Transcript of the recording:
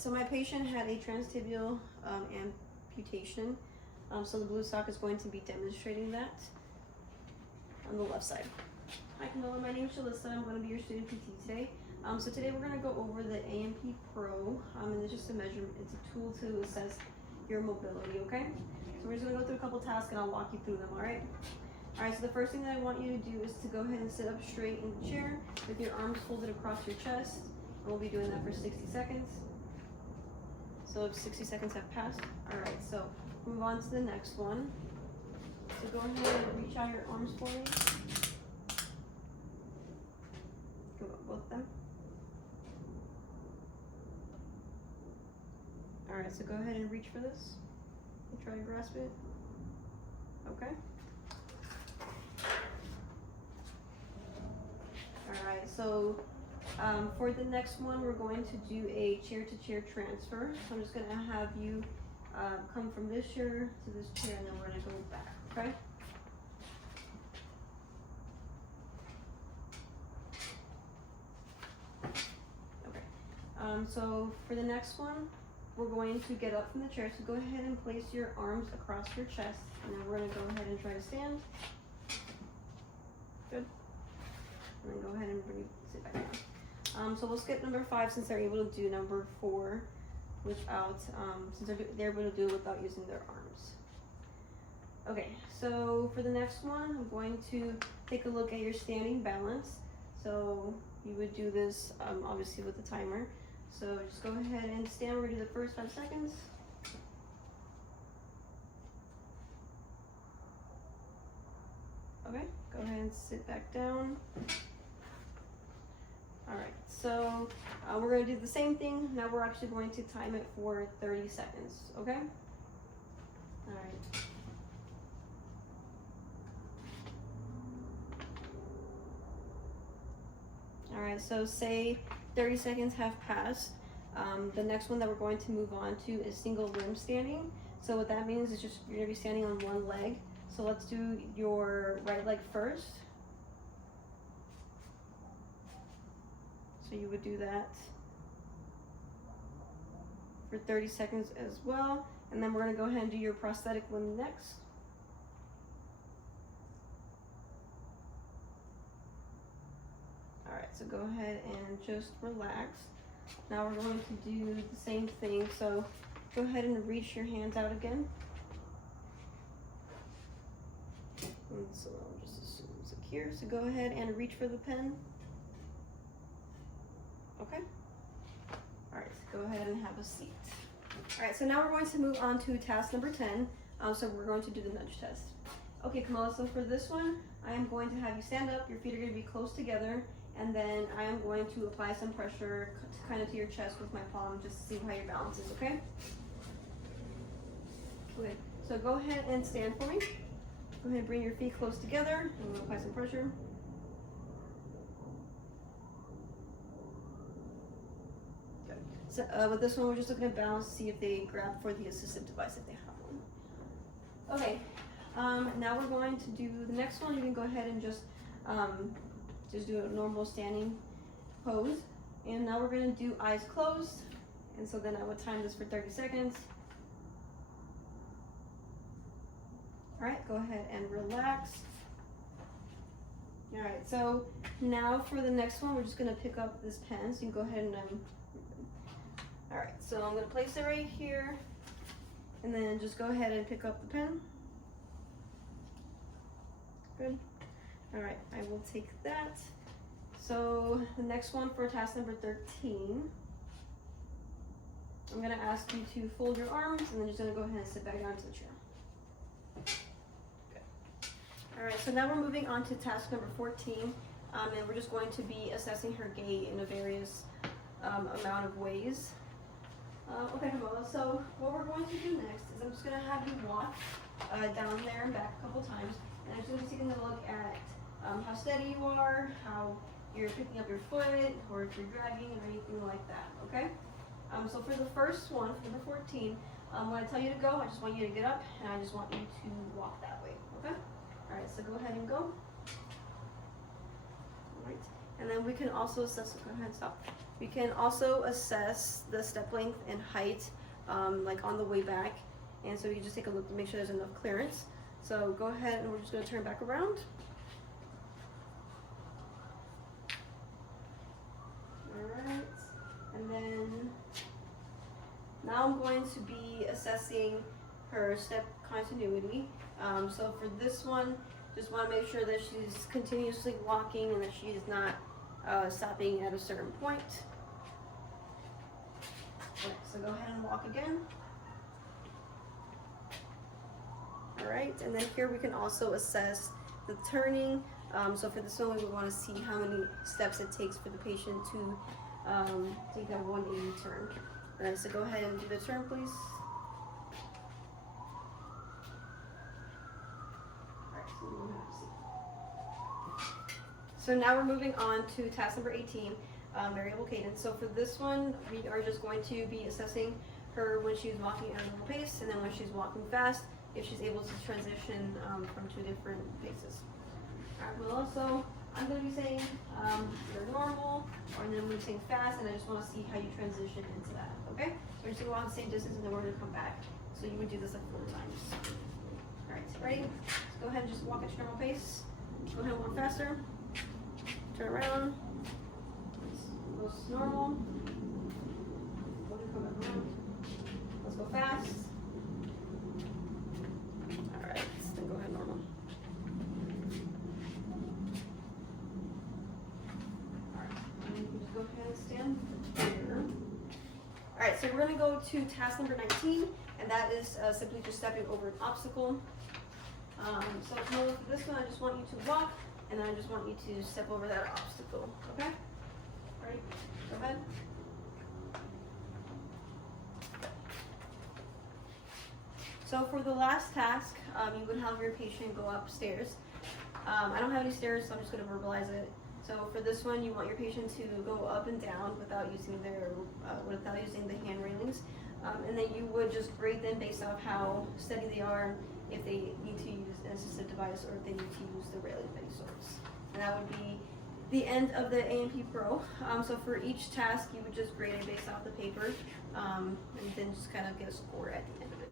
so my patient had a transtibial amputation. So the blue sock is going to be demonstrating that on the left side. Hi Camilla, my name is Shalissa. I'm going to be your student PT today. So today we're going to go over the Amppro, and it's just a measurement. It's a tool to assess your mobility, okay? So we're just going to go through a couple tasks and I'll walk you through them, alright? Alright, so the first thing that I want you to do is to go ahead and sit up straight in the chair with your arms folded across your chest. And we'll be doing that for 60 seconds. So if 60 seconds have passed, alright, so move on to the next one. So go ahead and reach out your arms for me. Go up both of them. Alright, so go ahead and reach for this. And try to grasp it. Okay. Alright, so for the next one, we're going to do a chair-to-chair transfer. So I'm just going to have you come from this chair to this chair, and then we're going to go back, okay? Okay. So for the next one, we're going to get up from the chair. So go ahead and place your arms across your chest, and then we're going to go ahead and try to stand. Good. And then go ahead and sit back down. So we'll skip number 5 since they're able to do number 4 without, since they're able to do it without using their arms. Okay, so for the next one, I'm going to take a look at your standing balance. So you would do this obviously with the timer. So just go ahead and stand. We're gonna do the first 5 seconds. Okay, go ahead and sit back down. Alright, so we're going to do the same thing. Now we're actually going to time it for 30 seconds, okay? Alright. Alright, so say 30 seconds have passed. The next one that we're going to move on to is single limb standing. So what that means is just you're going to be standing on one leg. So let's do your right leg first. So you would do that for 30 seconds as well. And then we're going to go ahead and do your prosthetic limb next. Alright, so go ahead and just relax. Now we're going to do the same thing. So go ahead and reach your hands out again. And so I'll just assume secure. So go ahead and reach for the pen. Okay. Alright, so go ahead and have a seat. Alright, so now we're going to move on to task number 10. So we're going to do the nudge test. Okay, Kamala, so for this one, I am going to have you stand up. Your feet are going to be close together. And then I am going to apply some pressure kind of to your chest with my palm just to see how your balance is, okay? Okay, so go ahead and stand for me. Go ahead and bring your feet close together. And we'll apply some pressure. Good. So with this one, we're just looking at balance to see if they grab for the assistive device if they have one. Okay, now we're going to do the next one. You can go ahead and just do a normal standing pose. And now we're going to do eyes closed. And so then I would time this for 30 seconds. All right, go ahead and relax. All right, so now for the next one, we're just going to pick up this pen. So you can go ahead and, all right, so I'm going to place it right here. And then just go ahead and pick up the pen. Good. All right, I will take that. So the next one for task number 13, I'm gonna ask you to fold your arms and then just gonna go ahead and sit back down to the chair. Good. All right, so now we're moving on to task number 14, and we're just going to be assessing her gait in a various amount of ways. Okay, Camilla, so what we're going to do next is I'm just gonna have you walk down there and back a couple times. And I'm just going to take a look at how steady you are, how you're picking up your foot, or if you're dragging or anything like that, okay? So for the first one, for number 14, when I tell you to go, I just want you to get up, and I just want you to walk that way, okay? All right, so go ahead and go. All right, and then we can also assess, go ahead, stop. We can also assess the step length and height, like on the way back. And so you just take a look to make sure there's enough clearance. So go ahead and we're just going to turn back around. Alright, and then now I'm going to be assessing her step continuity. So for this one, just want to make sure that she's continuously walking and that she is not stopping at a certain point. Okay, so go ahead and walk again. Alright, and then here we can also assess the turning. So for this one, we would want to see how many steps it takes for the patient to take that 180 turn. Alright, so go ahead and do the turn, please. Alright, so we'll have to see. So now we're moving on to task number 18, variable cadence. So for this one, we are just going to be assessing her when she's walking at a normal pace, and then when she's walking fast, if she's able to transition from 2 different paces. Alright, well also, I'm going to be saying you're normal, and then I'm going to be saying fast, and I just want to see how you transition into that, okay? So we're just going to go on the same distance, and then we're going to come back. So you would do this like 4 times. Alright, ready? Let's go ahead and just walk at your normal pace. Go ahead and walk faster. Turn around. Go normal. Come back around. Let's go fast. Alright, then go ahead normal. Alright, go ahead and stand here. Alright, so we're going to go to task number 19, and that is simply just stepping over an obstacle. So for this one, I just want you to walk, and then I just want you to step over that obstacle, okay? Ready? Go ahead. So for the last task, you would have your patient go upstairs. I don't have any stairs, so I'm just going to verbalize it. So for this one, you want your patient to go up and down without using the hand railings, and then you would just grade them based off how steady they are, if they need to use an assistive device or if they need to use the railing of any sorts. And that would be the end of the Amppro. So for each task, you would just grade it based off the paper, and then just kind of get a score at the end of it.